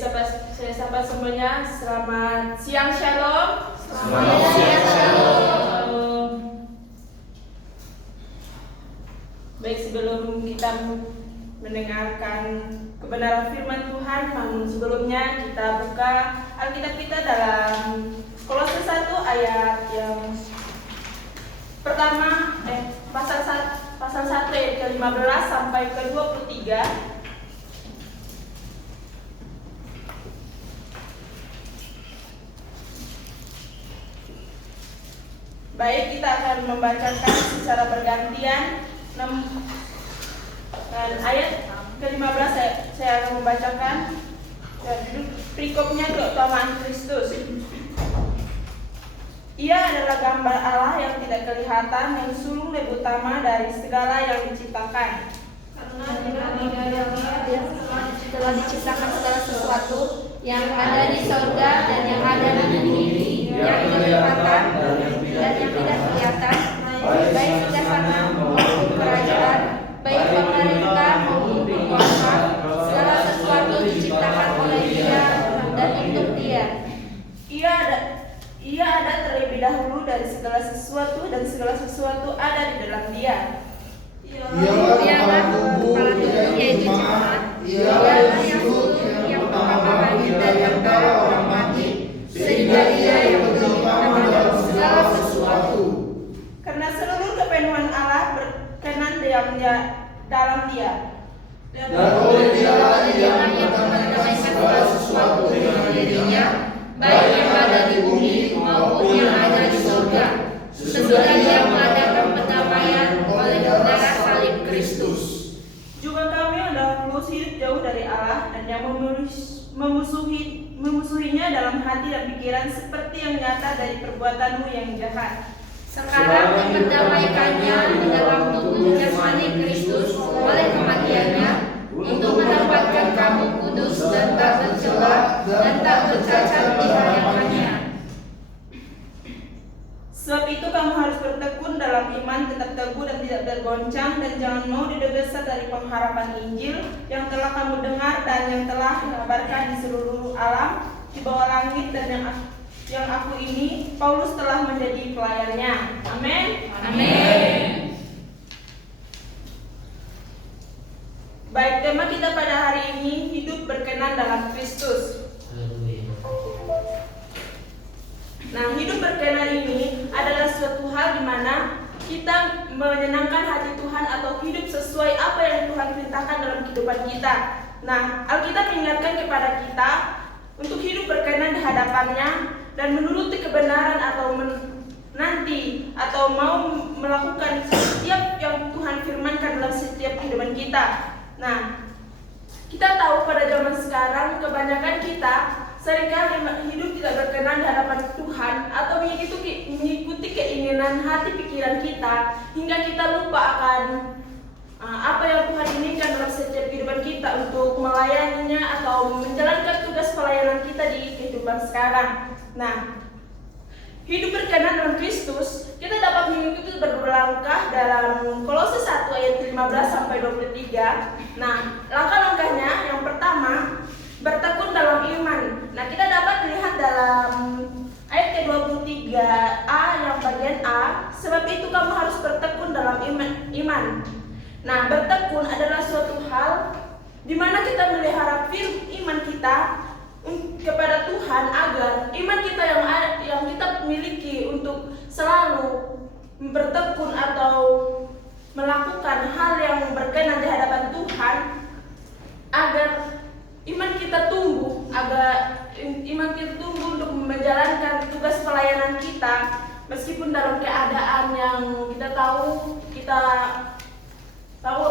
saya sapa semuanya. Selamat siang, Shalom. Selamat siang, Shalom. Baik, sebelum kita mendengarkan kebenaran firman Tuhan, namun sebelumnya kita buka Alkitab kita dalam Kolose 1 ayat yang pertama, pasal 1 ayat ke-15 sampai ke-23. Baik, kita akan membacakan secara bergantian. Dan ayat ke-15 saya akan membacakan. Dan perikopnya keutamaan Kristus. Ia adalah gambar Allah yang tidak kelihatan, yang sulung dan utama dari segala yang diciptakan. Karena dia telah diciptakan segala sesuatu yang ada di surga dan yang ada di bumi, yang kelihatan dan yang tidak kelihatan, baik singgasana maupun kerajaan, baik pemerintah maupun penguasa, segala sesuatu diciptakan oleh Dia dan untuk Dia. Ia ada terlebih dahulu dari segala sesuatu, dan segala sesuatu ada di dalam Dia. Dialah kepala tubuh yaitu jemaat. Dialah yang sulung, yang pertama bangkit dari antara orang mati, sehingga Dia yang utama dalam segala sesuatu. Karena seluruh kepenuhan Allah berkenan dalam Dia. Dan oleh Dialah Ia mendamaikan segala sesuatu dengan dirinya, baik yang ada di bumi maupun yang ada di surga, sesudah Dia mengadakan pendamaian oleh darah salib Kristus. Juga kami yang dahulu hidup jauh dari Allah dan yang memusuhinya dalam hati dan pikiran, seperti yang nyata dari perbuatanmu yang jahat. Sekarang mendamaikannya di dalam tubuh jasmani Kristus oleh kematiannya, untuk mendapatkan kamu kudus dan tak tercela dan tak bercacat di hadapannya. Sebab itu kamu harus bertekun dalam iman, tetap teguh dan tidak tergoncang, dan jangan mau didegesa dari pengharapan Injil yang telah kamu dengar dan yang telah dikabarkan di seluruh alam di bawah langit, dan yang aku ini Paulus telah menjadi pelayannya. Amin. Amin. Baik, tema kita pada hari ini hidup berkenan dalam Kristus. Nah, hidup berkenan ini adalah suatu hal di mana kita menyenangkan hati Tuhan atau hidup sesuai apa yang Tuhan perintahkan dalam kehidupan kita. Nah, Alkitab mengingatkan kepada kita untuk hidup berkenan di hadapannya dan menuruti kebenaran atau menanti atau mau melakukan setiap yang Tuhan firmankan dalam setiap kehidupan kita. Nah, kita tahu pada zaman sekarang kebanyakan kita seringkali hidup tidak berkenan di hadapan Tuhan atau mengikuti keinginan hati pikiran kita, hingga kita lupa akan apa yang Tuhan inginkan dalam setiap kehidupan kita untuk melayaninya atau menjalankan tugas pelayanan kita di kehidupan sekarang. Nah, hidup berkenan dalam Kristus, kita dapat mengikuti berlangkah dalam Kolose 1 ayat 15 sampai 23. Nah, langkah-langkahnya yang pertama, bertekun dalam iman. Nah, kita dapat melihat dalam ayat ke-23a yang bagian A, sebab itu kamu harus bertekun dalam iman. Nah, bertekun adalah suatu hal di mana kita melihara iman kita kepada Tuhan, agar iman kita yang kita miliki untuk selalu bertekun atau melakukan hal yang berkenan di hadapan Tuhan, agar iman kita tumbuh untuk menjalankan tugas pelayanan kita, meskipun dalam keadaan yang kita tahu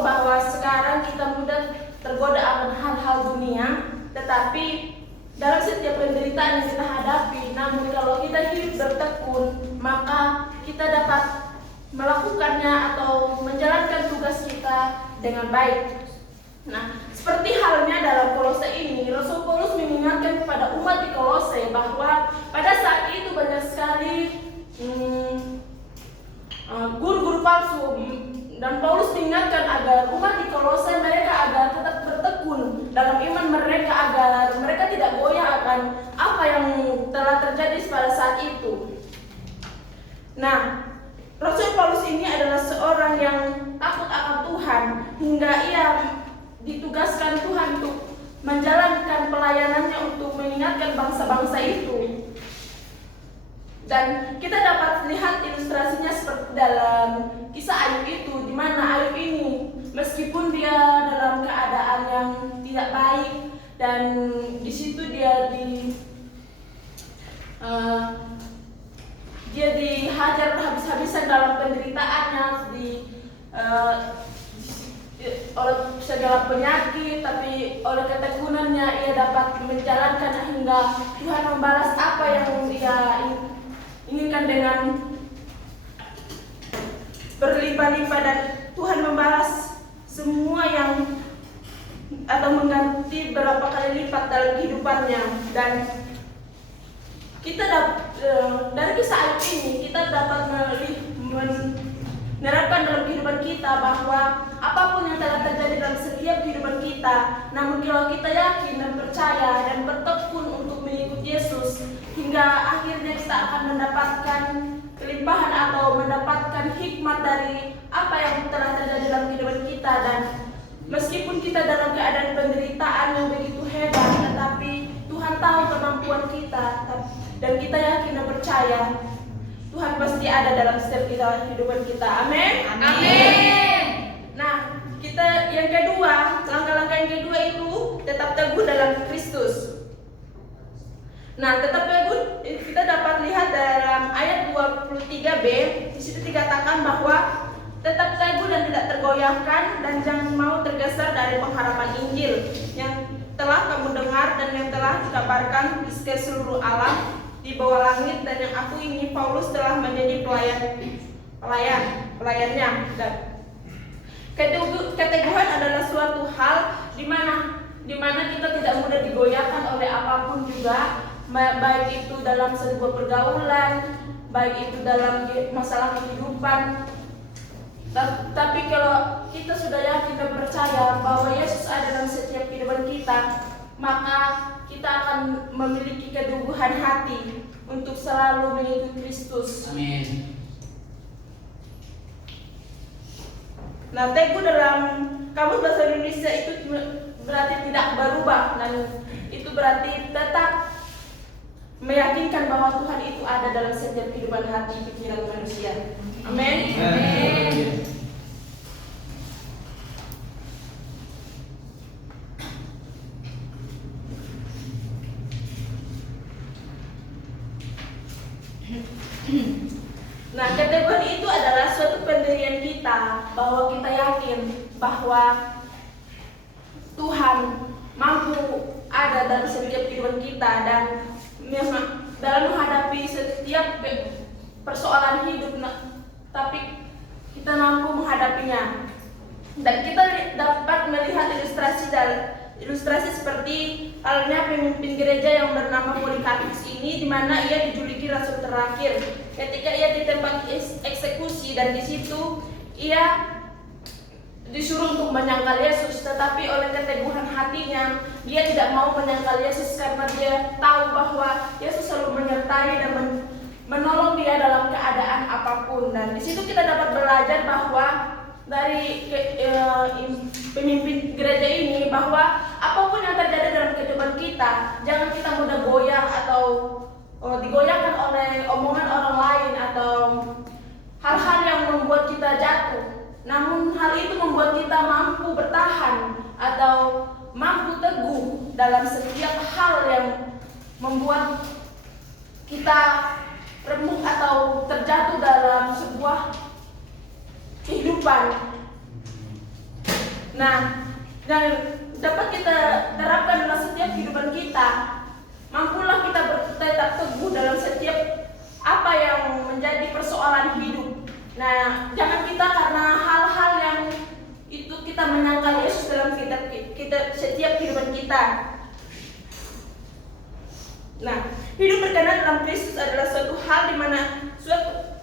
bahwa sekarang kita mudah tergoda akan hal-hal dunia, tetapi dalam setiap penderitaan yang kita hadapi, namun kalau kita hidup bertekun, maka kita dapat melakukannya atau menjalankan tugas kita dengan baik. Nah, seperti halnya dalam Kolose ini, Rasul Paulus mengingatkan kepada umat di Kolose bahwa pada saat itu banyak sekali guru-guru palsu, dan Paulus mengingatkan agar umat di Kolose mereka agar tetap bertekun dalam iman mereka, agar mereka tidak apa yang telah terjadi pada saat itu. Nah, Rasul Paulus ini adalah seorang yang takut akan Tuhan hingga ia ditugaskan Tuhan untuk menjalankan pelayanannya untuk mengingatkan bangsa-bangsa itu. Dan kita dapat lihat ilustrasinya seperti dalam kisah Ayub itu, di mana Ayub ini meskipun dia dalam keadaan yang tidak baik dan di situ dia dihajar habis-habisan dalam penderitaannya, oleh segala penyakit, tapi oleh ketekunannya ia dapat menjalankan hingga Tuhan membalas apa yang ia inginkan dengan berlimpah-limpah, dan Tuhan membalas semua yang atau mengganti berapa kali lipat dalam kehidupannya. Dan kita dari kisah Ayub ini kita dapat menerapkan dalam kehidupan kita bahwa apapun yang telah terjadi dalam setiap kehidupan kita, namun kalau kita yakin dan percaya dan bertekun untuk mengikuti Yesus, hingga akhirnya kita akan mendapatkan kelimpahan atau mendapatkan hikmat dari apa yang telah terjadi dalam kehidupan kita. Dan meskipun kita dalam keadaan penderitaan yang begitu hebat, tetapi Tuhan tahu kemampuan kita, dan kita yakin dan percaya Tuhan pasti ada dalam setiap kehidupan kita. Amin. Amin. Nah, kita yang kedua, langkah-langkah yang kedua itu tetap teguh dalam Kristus. Nah, tetap teguh kita dapat lihat dalam ayat 23b. Di situ dikatakan bahwa tetap teguh dan tidak tergoyahkan, dan jangan mau tergeser dari pengharapan Injil yang telah kamu dengar dan yang telah dikabarkan ke seluruh alam di bawah langit, dan yang aku ini Paulus telah menjadi pelayannya. Dan keteguhan adalah suatu hal di mana kita tidak mudah digoyahkan oleh apapun juga, baik itu dalam sebuah pergaulan, baik itu dalam masalah kehidupan. Tapi kalau kita sudah yakin dan percaya bahwa Yesus ada dalam setiap kehidupan kita, maka kita akan memiliki keteguhan hati untuk selalu mengikuti Kristus. Amin. Nah, teguh dalam kamus bahasa Indonesia itu berarti tidak berubah, dan itu berarti tetap meyakinkan bahwa Tuhan itu ada dalam setiap kehidupan hati pikiran manusia. Amin. Amin. Nah, keteguhan itu adalah suatu pendirian kita bahwa kita yakin bahwa Tuhan mampu ada dalam setiap kehidupan kita, dan dalam menghadapi setiap persoalan hidup, tapi kita mampu menghadapinya. Dan kita dapat melihat ilustrasi seperti halnya pemimpin gereja yang bernama Polikarpus ini, di mana ia dijuluki rasul terakhir ketika ia di tempat eksekusi, dan di situ ia disuruh untuk menyangkal Yesus, tetapi oleh keteguhan hatinya dia tidak mau menyangkal Yesus karena dia tahu bahwa Yesus selalu menyertai dan menolong dia dalam keadaan apapun. Dan di situ kita dapat belajar bahwa dari pemimpin gereja ini bahwa apapun yang terjadi dalam kehidupan kita, jangan kita mudah goyah atau digoyahkan oleh omongan orang lain atau hal-hal yang membuat kita jatuh. Namun hal itu membuat kita mampu bertahan atau mampu teguh dalam setiap hal yang membuat kita remuk atau terjatuh dalam sebuah kehidupan. Nah, dan dapat kita terapkan dalam setiap kehidupan kita. Mampulah kita tetap teguh dalam setiap apa yang menjadi persoalan hidup. Nah, jangan kita karena hal-hal yang itu kita menyangkal Yesus dalam setiap kehidupan kita. Nah, hidup berkenan dalam Kristus adalah suatu hal di mana suatu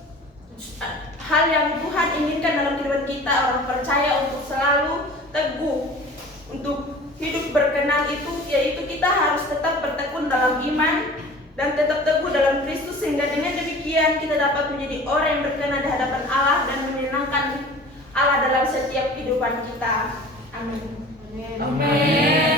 hal yang Tuhan inginkan dalam kehidupan kita. Orang percaya untuk selalu teguh untuk hidup berkenan itu, yaitu kita harus tetap bertekun dalam dalam iman dan tetap teguh dalam Kristus, sehingga dengan demikian kita dapat menjadi orang yang berkenan di hadapan Allah dan menyenangkan Allah dalam setiap kehidupan kita. Amin. Amin.